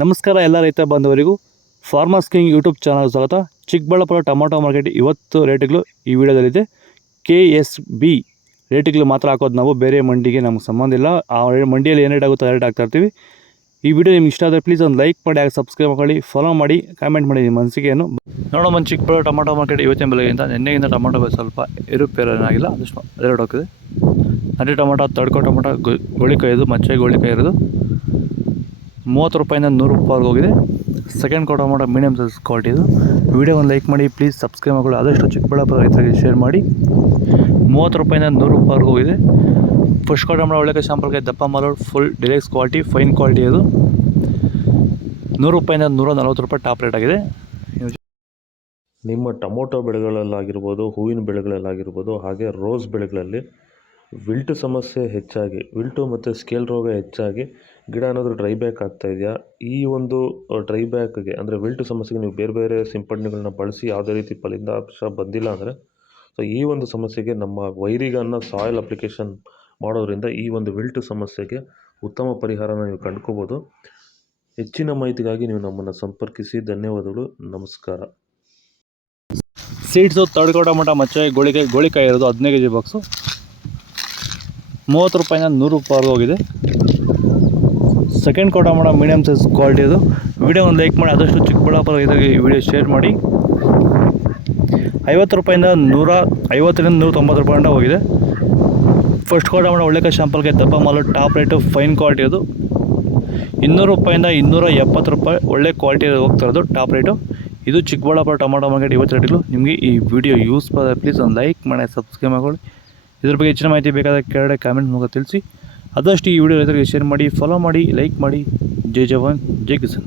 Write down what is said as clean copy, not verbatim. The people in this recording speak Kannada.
ನಮಸ್ಕಾರ ಎಲ್ಲ ರೈತ ಬಾಂಧವರಿಗೂ ಫಾರ್ಮರ್ಸ್ ಕಿಂಗ್ ಯೂಟ್ಯೂಬ್ ಚಾನಲ್ ಸ್ವಾಗತ. ಚಿಕ್ಕಬಳ್ಳಾಪುರ ಟೊಮಾಟೊ ಮಾರ್ಕೆಟ್ ಇವತ್ತು ರೇಟ್ಗಳು ಈ ವಿಡಿಯೋದಲ್ಲಿದೆ. KSB ರೇಟ್ಗಳು ಮಾತ್ರ ಹಾಕೋದು ನಾವು, ಬೇರೆ ಮಂಡಿಗೆ ನಮ್ಗೆ ಸಂಬಂಧ ಇಲ್ಲ. ಆ ಮಂಡಿಯಲ್ಲಿ ಏನು ರೇಟ್ ಆಗುತ್ತೋ ರೇಟ್ ಹಾಕ್ತಾ ಇರ್ತೀವಿ. ಈ ವಿಡಿಯೋ ನಿಮ್ಗೆ ಇಷ್ಟ ಆದರೆ ಪ್ಲೀಸ್ ಒಂದು ಲೈಕ್ ಮಾಡಿ, ಹಾಗೆ ಸಬ್ಸ್ಕ್ರೈಬ್ ಮಾಡಿ, ಫಾಲೋ ಮಾಡಿ, ಕಾಮೆಂಟ್ ಮಾಡಿ ನಿಮ್ಮ ಮನಸ್ಸಿಗೆನು. ನೋಡೋಣ ಚಿಕ್ಕಬಳ್ಳಾಪುರ ಟೊಮಾಟೊ ಮಾರ್ಕೆಟ್ ಇವತ್ತಿನ ಬೆಲೆಗಿಂತ ನಿನ್ನೆಗಿಂತ ಟೊಮಾಟೊ ಬೆಲೆ ಸ್ವಲ್ಪ ಏರುಪೇರೇನಾಗಿಲ್ಲ, ಅದಷ್ಟು ರೇಟ್ ಹೋಗ್ತದೆ. ನಾಟಿ ಟೊಮಾಟೊ, ತಡ್ಕೋ ಟೊಮಾಟೊ, ಗೋಳಿಕಾಯಿ ಮಚ್ಚೆ ಗೋಳಿಕಾಯಿ ಇರೋದು 30 ರೂಪಾಯಿಂದ 100 ರೂಪಾಯಿವರೆಗೆ ಹೋಗಿದೆ. Second tomato medium size quality ಇದು. ವಿಡಿಯೋ ಒಂದು ಲೈಕ್ ಮಾಡಿ, ಪ್ಲೀಸ್ ಸಬ್ಸ್ಕ್ರೈಬ್ ಮಾಡಿ, ಆದಷ್ಟು ಚಿಕ್ಕಬಳ್ಳಾಪುರ ರೈತರಿಗೆ ಶೇರ್ ಮಾಡಿ. 30 ರೂಪಾಯಿಂದ 100 ರೂಪಾಯಿವರೆಗೆ ಹೋಗಿದೆ. ಫಸ್ಟ್ ಟೊಮಾಟೊ ಒಳ್ಳೆಕಾಯಿ ಶಾಂಪಲ್ಗೆ ದಪ್ಪ ಮಾಲು full deluxe quality, fine quality ಇದು. 100 ರೂಪಾಯಿಂದ 140 ರೂಪಾಯಿ ಟಾಪ್ ರೇಟ್ ಆಗಿದೆ. ನಿಮ್ಮ ಟೊಮೊಟೊ ಬೆಳೆಗಳಲ್ಲಾಗಿರ್ಬೋದು, ಹೂವಿನ ಬೆಳೆಗಳಲ್ಲಾಗಿರ್ಬೋದು, ಹಾಗೆ ರೋಸ್ ಬೆಳೆಗಳಲ್ಲಿ ವಿಲ್ಟು ಸಮಸ್ಯೆ ಹೆಚ್ಚಾಗಿ, ವಿಲ್ಟು ಮತ್ತು ಸ್ಕೇಲ್ ರೋಗ ಹೆಚ್ಚಾಗಿ ಗಿಡ ಏನಾದರೂ ಡ್ರೈ ಬ್ಯಾಕ್ ಆಗ್ತಾಯಿದೆಯಾ? ಈ ಒಂದು ಡ್ರೈ ಬ್ಯಾಕ್ಗೆ ಅಂದರೆ ವಿಲ್ಟು ಸಮಸ್ಯೆಗೆ ನೀವು ಬೇರೆ ಬೇರೆ ಸಿಂಪಡಣೆಗಳನ್ನ ಬಳಸಿ ಯಾವುದೇ ರೀತಿ ಫಲಿತಾಂಶ ಬಂದಿಲ್ಲ ಅಂದರೆ, ಸೊ ಈ ಒಂದು ಸಮಸ್ಯೆಗೆ ನಮ್ಮ ವೈರಿಗನ್ನ ಸಾಯಿಲ್ ಅಪ್ಲಿಕೇಶನ್ ಮಾಡೋದ್ರಿಂದ ಈ ಒಂದು ವಿಲ್ಟು ಸಮಸ್ಯೆಗೆ ಉತ್ತಮ ಪರಿಹಾರನ ನೀವು ಕಂಡುಕೋಬೋದು. ಹೆಚ್ಚಿನ ಮಾಹಿತಿಗಾಗಿ ನೀವು ನಮ್ಮನ್ನು ಸಂಪರ್ಕಿಸಿ. ಧನ್ಯವಾದಗಳು, ನಮಸ್ಕಾರ. ಸೀಡ್ಸು ತಡ್ಕೋ ಟೊಮಾಟೊ ಮಚ್ಚೆ ಗೋಳಿಕಾಯಿ ಇರೋದು 15 kg ಬಾಕ್ಸು 30 ರೂಪಾಯಿಂದ 100 ರೂಪಾಯಿವರೆಗೆ ಹೋಗಿದೆ. Second tomato medium size quality ಇದು. ವಿಡಿಯೋ ಒಂದು ಲೈಕ್ ಮಾಡಿ, ಆದಷ್ಟು ಚಿಕ್ಕಬಳ್ಳಾಪುರ ರೈತರಿಗೆ ಈ ವಿಡಿಯೋ ಶೇರ್ ಮಾಡಿ. 50 ರೂಪಾಯಿಂದ 150ರಿಂದ 190 ರೂಪಾಯಿಂದ ಹೋಗಿದೆ. ಫಸ್ಟ್ ಟೊಮಾಟೊ ಒಳ್ಳೆಕಾಯಿ ಶಾಂಪಲ್ಗೆ ದಪ್ಪ ಮಾಲು ಟಾಪ್ ರೇಟು, ಫೈನ್ ಕ್ವಾಲಿಟಿ ಅದು. 200 ರೂಪಾಯಿಂದ 270 ರೂಪಾಯಿ ಒಳ್ಳೆ ಕ್ವಾಲಿಟಿ ಹೋಗ್ತಾ ಇರೋದು ಟಾಪ್ ರೇಟು. ಇದು ಚಿಕ್ಕಬಳ್ಳಾಪುರ ಟೊಮಾಟೊ ಮಾರ್ಕೆಟ್ ಇವತ್ತು ರೇಟ್ಗಳು. ನಿಮಗೆ ಈ ವಿಡಿಯೋ ಯೂಸ್ ಆದರೆ ಪ್ಲೀಸ್ ಒಂದು ಲೈಕ್ ಮಾಡಿ, ಸಬ್ಸ್ಕ್ರೈಬ್ ಮಾಡಿ. ಇದ್ರ ಬಗ್ಗೆ ಹೆಚ್ಚಿನ ಮಾಹಿತಿ ಬೇಕಾದರೆ ಕೆಳಗಡೆ ಕಾಮೆಂಟ್ ಮೂಲಕ ತಿಳಿಸಿ. ಆದಷ್ಟು ಈ ವಿಡಿಯೋ ರೈತರಿಗೆ ಶೇರ್ ಮಾಡಿ, ಫಾಲೋ ಮಾಡಿ, ಲೈಕ್ ಮಾಡಿ. ಜೈ ಜವಾನ್, ಜೈ ಕಿಸಾನ್.